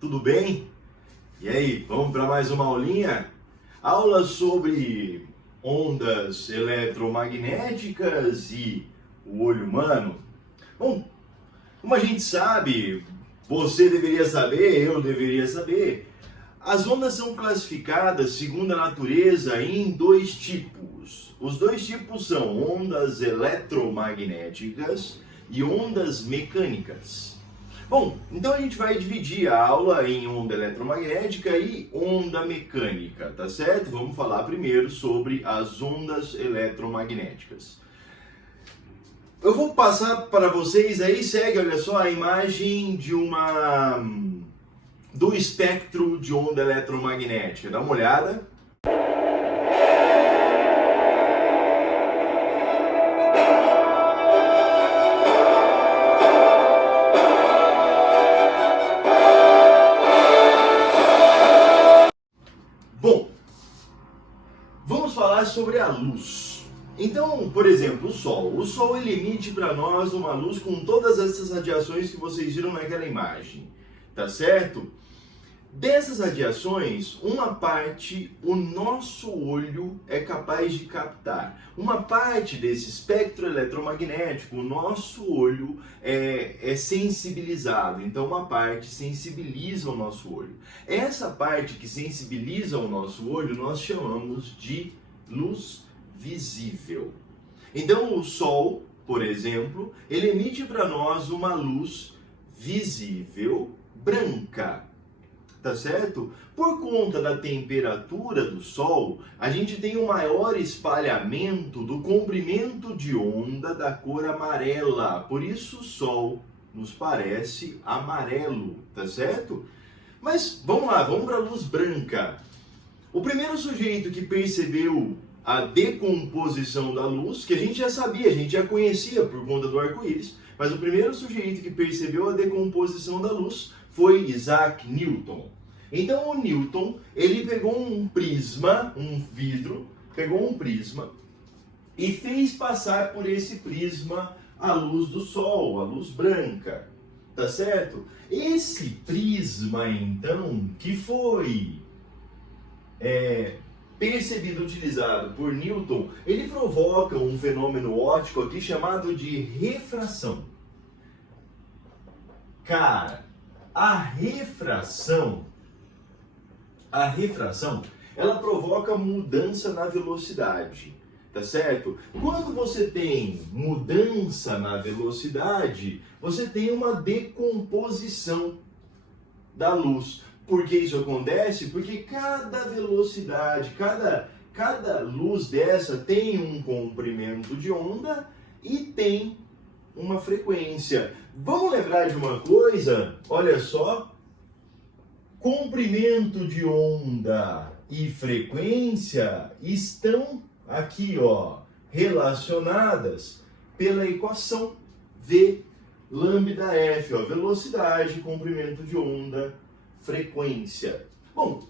tudo bem? E aí, vamos para mais uma aulinha? Aula sobre ondas eletromagnéticas e o olho humano. Bom, como a gente sabe, você deveria saber, eu deveria saber, as ondas são classificadas segundo a natureza em dois tipos. Os dois tipos são ondas eletromagnéticas e ondas mecânicas. Bom, então a gente vai dividir a aula em onda eletromagnética e onda mecânica, tá certo? Vamos falar primeiro sobre as ondas eletromagnéticas. Eu vou passar para vocês aí, segue, olha só, a imagem do espectro de onda eletromagnética. Dá uma olhada. Bom, vamos falar sobre a luz. Então, por exemplo, o Sol. O Sol ele emite para nós uma luz com todas essas radiações que vocês viram naquela imagem, tá certo? Dessas radiações, uma parte o nosso olho é capaz de captar. Uma parte desse espectro eletromagnético, o nosso olho é sensibilizado. Então, uma parte sensibiliza o nosso olho. Essa parte que sensibiliza o nosso olho, nós chamamos de luz visível. Então, o Sol, por exemplo, ele emite para nós uma luz visível branca. Tá certo? Por conta da temperatura do Sol, a gente tem um maior espalhamento do comprimento de onda da cor amarela. Por isso o Sol nos parece amarelo, tá certo? Mas vamos lá, vamos para a luz branca. O primeiro sujeito que percebeu a decomposição da luz, que a gente já sabia, a gente já conhecia por conta do arco-íris, mas o primeiro sujeito que percebeu a decomposição da luz foi Isaac Newton. Então o Newton, ele pegou um prisma, um vidro, pegou um prisma e fez passar por esse prisma a luz do Sol, a luz branca, tá certo? Esse prisma, então, que foi percebido, utilizado por Newton, ele provoca um fenômeno óptico aqui chamado de refração. Cara, a refração, ela provoca mudança na velocidade, tá certo? Quando você tem mudança na velocidade, você tem uma decomposição da luz. Por que isso acontece? Porque cada velocidade, cada luz dessa tem um comprimento de onda e tem uma frequência. Vamos lembrar de uma coisa? Olha só, comprimento de onda e frequência estão aqui, ó, relacionadas pela equação V lambda F, ó, velocidade, comprimento de onda, frequência. Bom,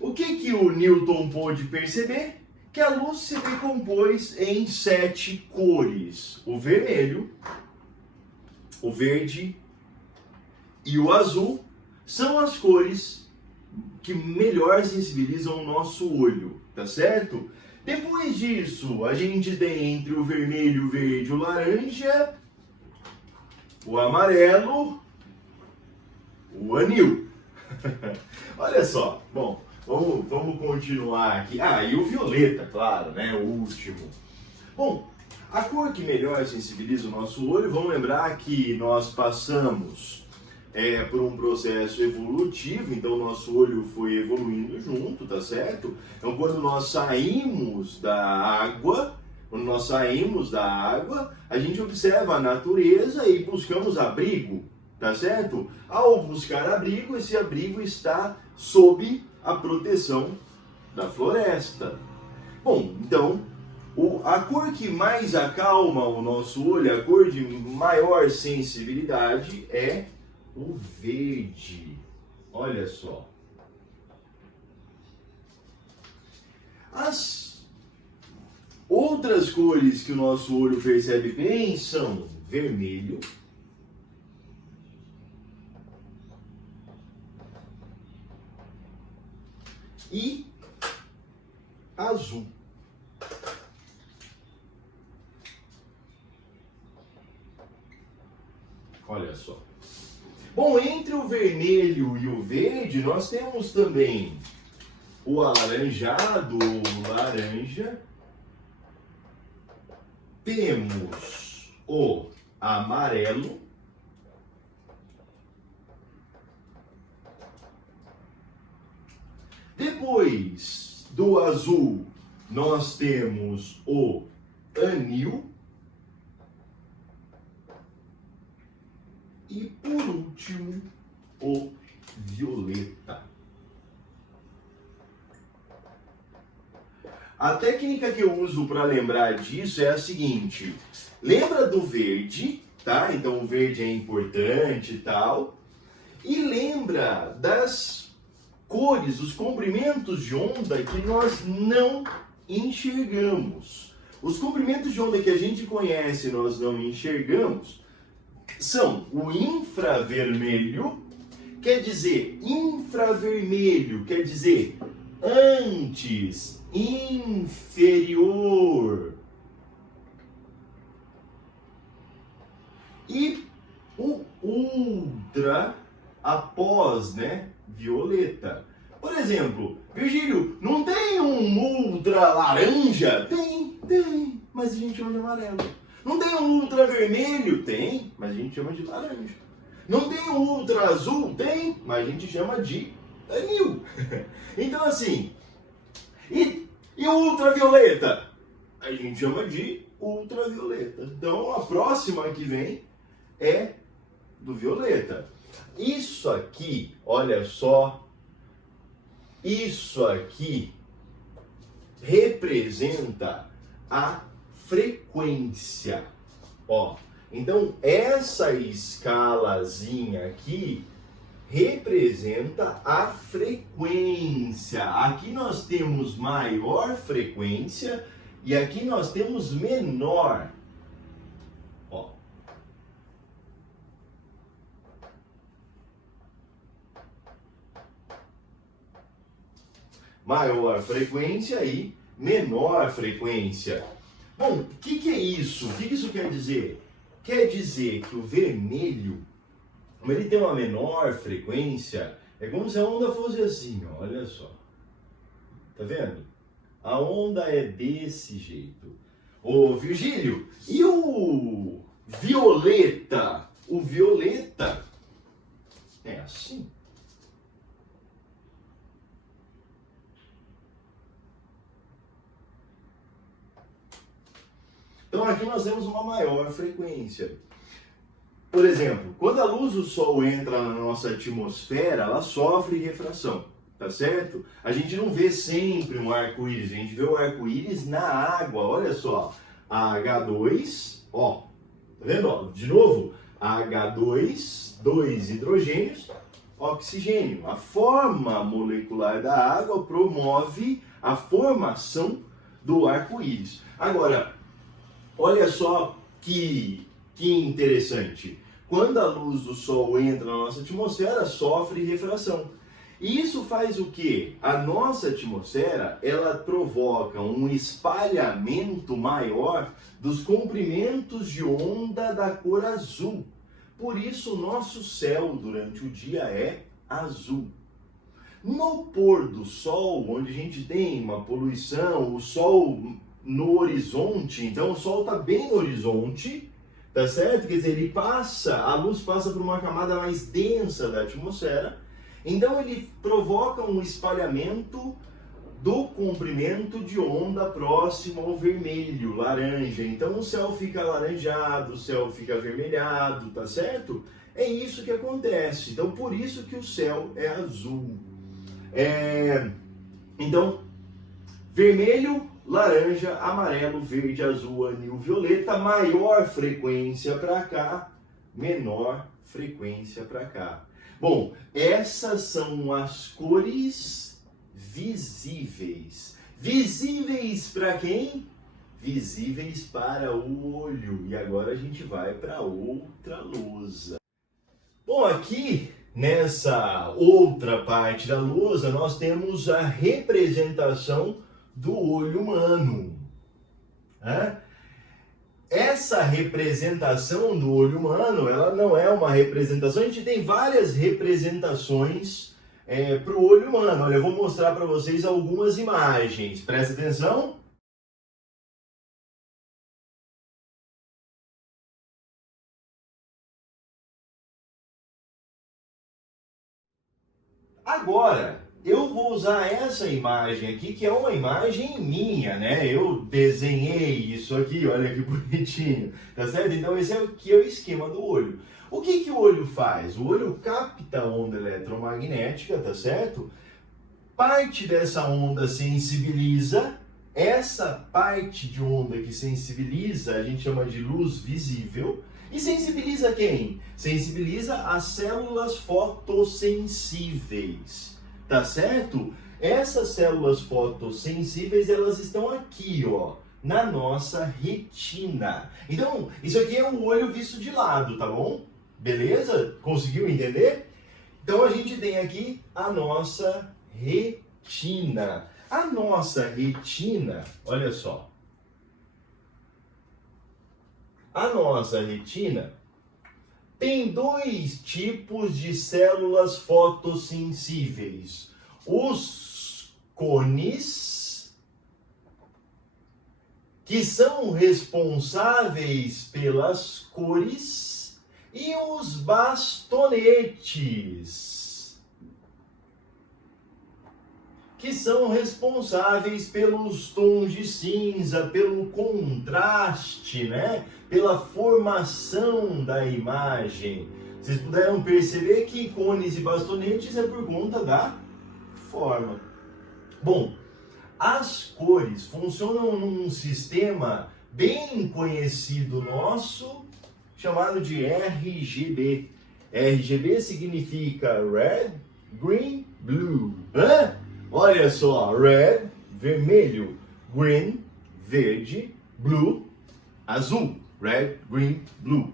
o que o Newton pôde perceber? Que a luz se decompôs em 7 cores. O vermelho, o verde e o azul são as cores que melhor sensibilizam o nosso olho, tá certo? Depois disso, a gente tem entre o vermelho, o verde, o laranja, o amarelo, o anil. Olha só, bom, vamos continuar aqui. Ah, e o violeta, claro, né, o último. Bom, a cor que melhor sensibiliza o nosso olho, vamos lembrar que nós passamos por um processo evolutivo, então o nosso olho foi evoluindo junto, tá certo? Então quando nós saímos da água, a gente observa a natureza e buscamos abrigo, tá certo? Ao buscar abrigo, esse abrigo está sob a proteção da floresta. Bom, então, a cor que mais acalma o nosso olho, a cor de maior sensibilidade é o verde. Olha só. As outras cores que o nosso olho percebe bem são vermelho, e azul. Olha só. Bom, entre o vermelho e o verde, nós temos também o alaranjado, ou laranja. Temos o amarelo. Depois do azul, nós temos o anil. E por último, o violeta. A técnica que eu uso para lembrar disso é a seguinte: lembra do verde, tá? Então o verde é importante e tal. E lembra das cores, os comprimentos de onda que nós não enxergamos. Os comprimentos de onda que a gente conhece e nós não enxergamos são o infravermelho, quer dizer, infravermelho quer dizer antes, inferior. E o ultra após, né? Violeta. Por exemplo, Virgílio, não tem um ultra laranja? Tem, mas a gente chama de amarelo. Não tem um ultra vermelho? Tem, mas a gente chama de laranja. Não tem um ultra azul? Tem, mas a gente chama de anil. Então assim, e o ultravioleta? A gente chama de ultravioleta. Então a próxima que vem é do violeta. Isso aqui, olha só, isso aqui representa a frequência. Ó, então essa escalazinha aqui representa a frequência. Aqui nós temos maior frequência e aqui nós temos menor. Ó. Maior frequência e menor frequência. Bom, o que é isso? O que isso quer dizer? Quer dizer que o vermelho, como ele tem uma menor frequência, é como se a onda fosse assim, ó, olha só. Tá vendo? A onda é desse jeito. Ô, Virgílio, e o violeta? O violeta é assim. Então aqui nós temos uma maior frequência. Por exemplo, quando a luz do Sol entra na nossa atmosfera, ela sofre refração, tá certo? A gente não vê sempre um arco-íris, a gente vê o arco-íris na água, olha só. H2, ó, tá vendo? Ó, de novo, H2, 2 hidrogênios, oxigênio. A forma molecular da água promove a formação do arco-íris. Agora, olha só que interessante. Quando a luz do Sol entra na nossa atmosfera, sofre refração. E isso faz o quê? A nossa atmosfera, ela provoca um espalhamento maior dos comprimentos de onda da cor azul. Por isso, o nosso céu durante o dia é azul. No pôr do Sol, onde a gente tem uma poluição, o Sol no horizonte, então o Sol está bem no horizonte, tá certo? Quer dizer, ele passa, a luz passa por uma camada mais densa da atmosfera, então ele provoca um espalhamento do comprimento de onda próximo ao vermelho, laranja. Então o céu fica alaranjado, o céu fica avermelhado, tá certo? É isso que acontece. Então por isso que o céu é azul. Então, vermelho, laranja, amarelo, verde, azul, anil, violeta, maior frequência para cá, menor frequência para cá. Bom, essas são as cores visíveis. Visíveis para quem? Visíveis para o olho. E agora a gente vai para outra lousa. Bom, aqui nessa outra parte da lousa, nós temos a representação do olho humano. Né? Essa representação do olho humano, ela não é uma representação, a gente tem várias representações para o olho humano. Olha, eu vou mostrar para vocês algumas imagens, presta atenção. Agora, eu vou usar essa imagem aqui, que é uma imagem minha, né? Eu desenhei isso aqui, olha que bonitinho, tá certo? Então esse aqui é o esquema do olho. O que o olho faz? O olho capta a onda eletromagnética, tá certo? Parte dessa onda sensibiliza, essa parte de onda que sensibiliza a gente chama de luz visível. E sensibiliza quem? Sensibiliza as células fotossensíveis, tá certo? Essas células fotossensíveis, elas estão aqui, ó, na nossa retina. Então, isso aqui é o olho visto de lado, tá bom? Beleza? Conseguiu entender? Então, a gente tem aqui a nossa retina. A nossa retina, olha só. A nossa retina tem dois tipos de células fotossensíveis. Os cones, que são responsáveis pelas cores, e os bastonetes, que são responsáveis pelos tons de cinza, pelo contraste, né? Pela formação da imagem. Vocês puderam perceber que cones e bastonetes é por conta da forma. Bom, as cores funcionam num sistema bem conhecido nosso, chamado de RGB. RGB significa Red, Green, Blue. Olha só, Red, vermelho, Green, verde, Blue, azul. Red, Green, Blue.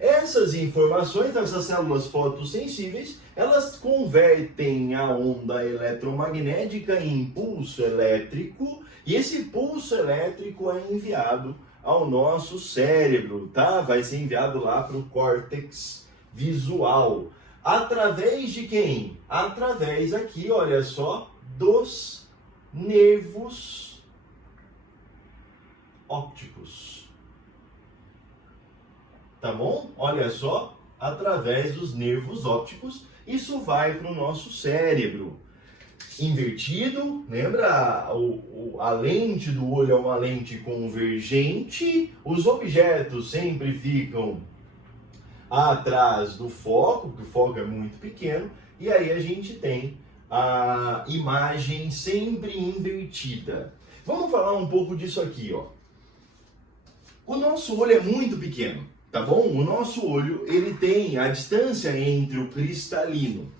Essas informações, essas células fotossensíveis, elas convertem a onda eletromagnética em pulso elétrico, e esse pulso elétrico é enviado ao nosso cérebro, tá? Vai ser enviado lá para o córtex visual. Através de quem? Através aqui, olha só, dos nervos ópticos. Tá bom? Olha só, através dos nervos ópticos, isso vai para o nosso cérebro. Invertido, lembra? A lente do olho é uma lente convergente, os objetos sempre ficam atrás do foco, porque o foco é muito pequeno, e aí a gente tem a imagem sempre invertida. Vamos falar um pouco disso aqui, ó. O nosso olho é muito pequeno. Tá bom? O nosso olho, ele tem a distância entre o cristalino,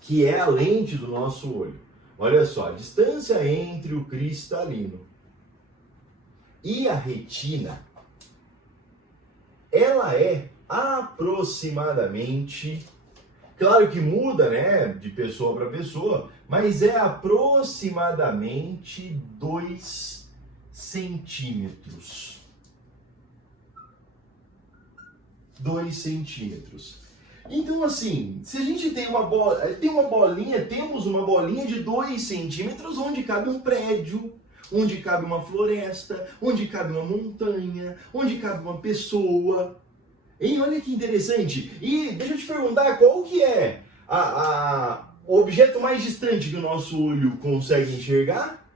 que é a lente do nosso olho. Olha só, a distância entre o cristalino e a retina, ela é aproximadamente, claro que muda, né, de pessoa para pessoa, mas é aproximadamente 2 centímetros. 2 centímetros. Então, assim, se a gente tem uma bolinha, temos uma bolinha de 2 centímetros onde cabe um prédio, onde cabe uma floresta, onde cabe uma montanha, onde cabe uma pessoa. Hein? Olha que interessante. E deixa eu te perguntar, qual que é o objeto mais distante que o nosso olho consegue enxergar?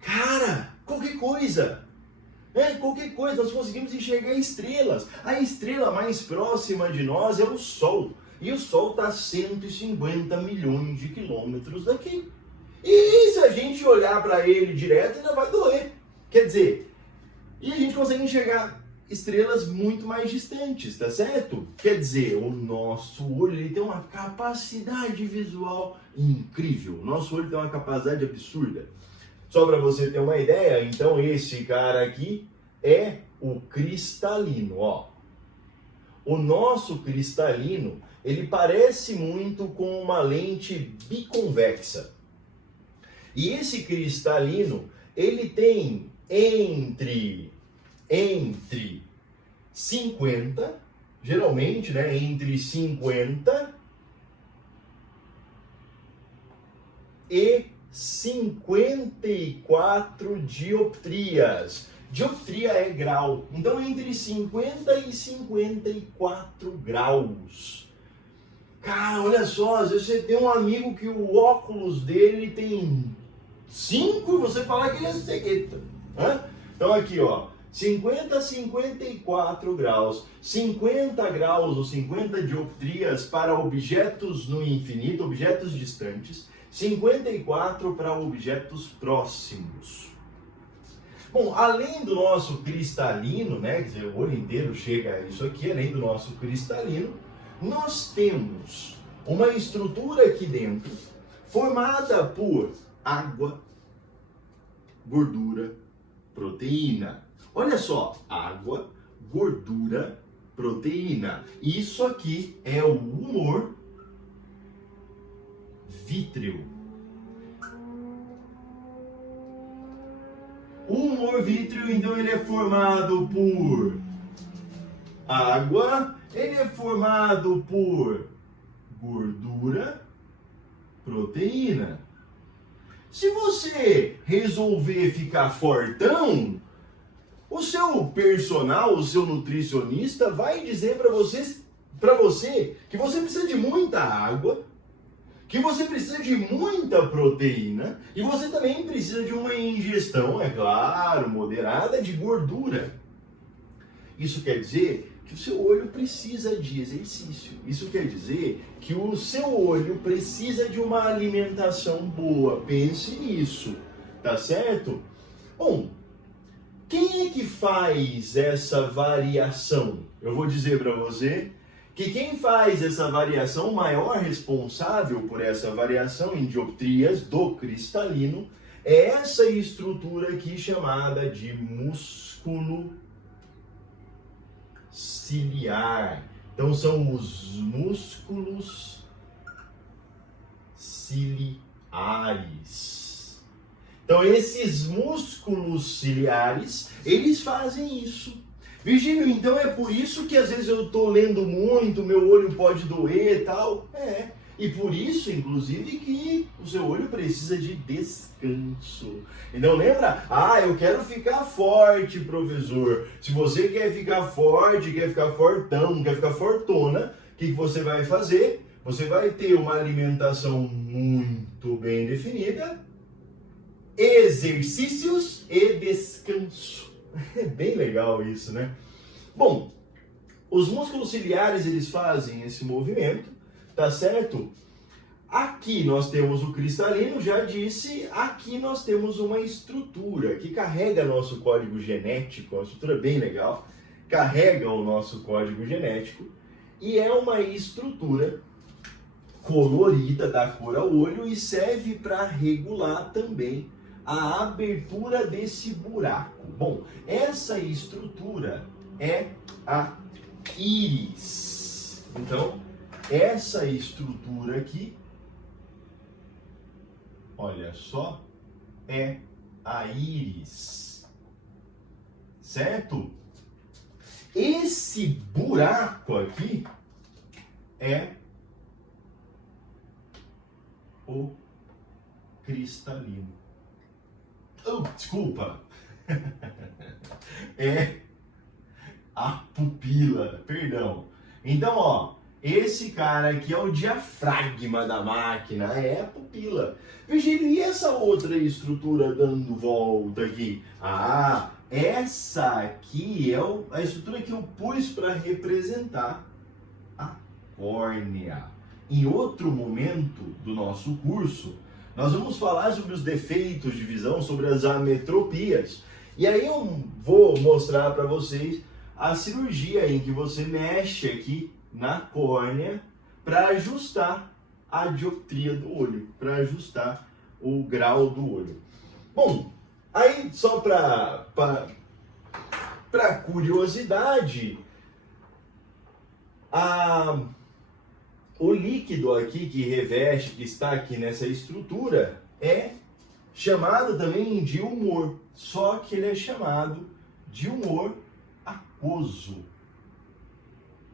Cara, qualquer coisa. Qualquer coisa, nós conseguimos enxergar estrelas. A estrela mais próxima de nós é o Sol. E o Sol está a 150 milhões de quilômetros daqui. E se a gente olhar para ele direto, ainda vai doer. Quer dizer, e a gente consegue enxergar estrelas muito mais distantes, tá certo? Quer dizer, o nosso olho ele tem uma capacidade visual incrível. O nosso olho tem uma capacidade absurda. Só para você ter uma ideia, então esse cara aqui é o cristalino, ó. o nosso cristalino, ele parece muito com uma lente biconvexa. E esse cristalino, ele tem entre 50, geralmente, né, entre 50 e 54 dioptrias. Dioptria é grau, então entre 50 e 54 graus. Cara, olha só, às vezes você tem um amigo que o óculos dele tem 5 e você fala que ele é cegueta. Então aqui, ó, 50 a 54 graus, 50 graus ou 50 dioptrias para objetos no infinito, objetos distantes, 54 para objetos próximos. Bom, além do nosso cristalino, né, quer dizer, o olho inteiro chega a isso aqui, além do nosso cristalino, nós temos uma estrutura aqui dentro formada por água, gordura, proteína. Olha só, água, gordura, proteína. Isso aqui é o humor vítreo. O humor vítreo, então, ele é formado por água, ele é formado por gordura, proteína. Se você resolver ficar fortão, o seu personal, o seu nutricionista vai dizer para você que você precisa de muita água, que você precisa de muita proteína e você também precisa de uma ingestão, é claro, moderada de gordura. Isso quer dizer que o seu olho precisa de exercício. Isso quer dizer que o seu olho precisa de uma alimentação boa. Pense nisso, tá certo? Bom, quem é que faz essa variação? Eu vou dizer para você que quem faz essa variação, o maior responsável por essa variação em dioptrias do cristalino, é essa estrutura aqui chamada de músculo ciliar. Então são os músculos ciliares. Então esses músculos ciliares, eles fazem isso. Virgílio, então é por isso que às vezes eu estou lendo muito, meu olho pode doer e tal? É. E por isso, inclusive, que o seu olho precisa de descanso. Então lembra? Eu quero ficar forte, professor. Se você quer ficar forte, quer ficar fortão, quer ficar fortona, o que você vai fazer? Você vai ter uma alimentação muito bem definida, exercícios e descanso. É bem legal isso, né? Bom, os músculos ciliares, eles fazem esse movimento, tá certo? Aqui nós temos o cristalino, já disse, aqui nós temos uma estrutura que carrega nosso código genético, uma estrutura bem legal, carrega o nosso código genético e é uma estrutura colorida, dá cor ao olho e serve para regular também a abertura desse buraco. Bom, essa estrutura é a íris. Então, essa estrutura aqui, olha só, é a íris. Certo? Esse buraco aqui é o cristalino. Desculpa. É a pupila, perdão. Então, ó, esse cara aqui é o diafragma da máquina, é a pupila. Virgílio, e essa outra estrutura dando volta aqui? Essa aqui é a estrutura que eu pus para representar a córnea. Em outro momento do nosso curso, nós vamos falar sobre os defeitos de visão, sobre as ametropias. E aí eu vou mostrar para vocês a cirurgia em que você mexe aqui na córnea para ajustar a dioptria do olho, para ajustar o grau do olho. Bom, aí só para curiosidade, O líquido aqui que reveste, que está aqui nessa estrutura, é chamado também de humor, só que ele é chamado de humor aquoso.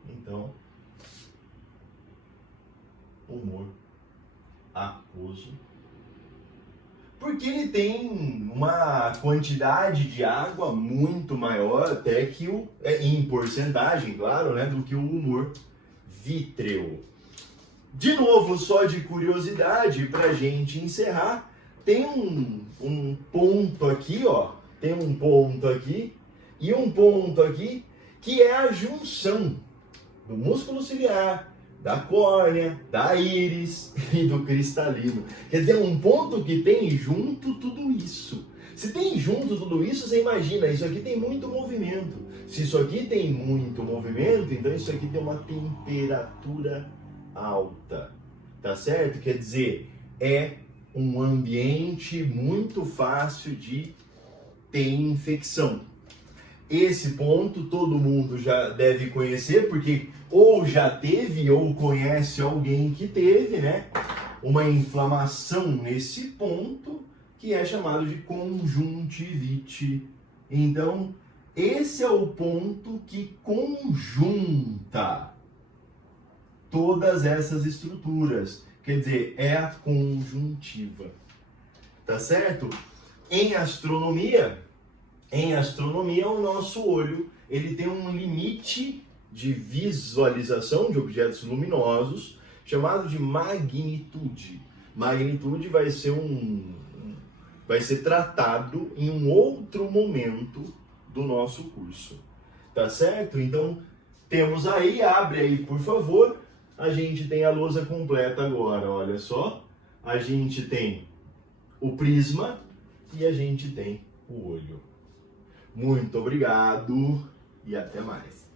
Então, humor aquoso, porque ele tem uma quantidade de água muito maior até que em porcentagem, claro, né, do que o humor vítreo. De novo, só de curiosidade, para a gente encerrar, tem um ponto aqui, ó, tem um ponto aqui e um ponto aqui, que é a junção do músculo ciliar, da córnea, da íris e do cristalino. Quer dizer, um ponto que tem junto tudo isso. Se tem junto tudo isso, você imagina, isso aqui tem muito movimento. Se isso aqui tem muito movimento, então isso aqui tem uma temperatura alta, tá certo? Quer dizer, é um ambiente muito fácil de ter infecção. Esse ponto todo mundo já deve conhecer, porque ou já teve ou conhece alguém que teve, né, uma inflamação nesse ponto, que é chamado de conjuntivite. Então, esse é o ponto que conjunta todas essas estruturas. Quer dizer, é a conjuntiva. Tá certo? Em astronomia, o nosso olho, ele tem um limite de visualização de objetos luminosos chamado de magnitude. Magnitude vai ser tratado em um outro momento do nosso curso. Tá certo? Então, temos aí, abre aí, por favor. A gente tem a lousa completa agora, olha só. A gente tem o prisma e a gente tem o olho. Muito obrigado e até mais.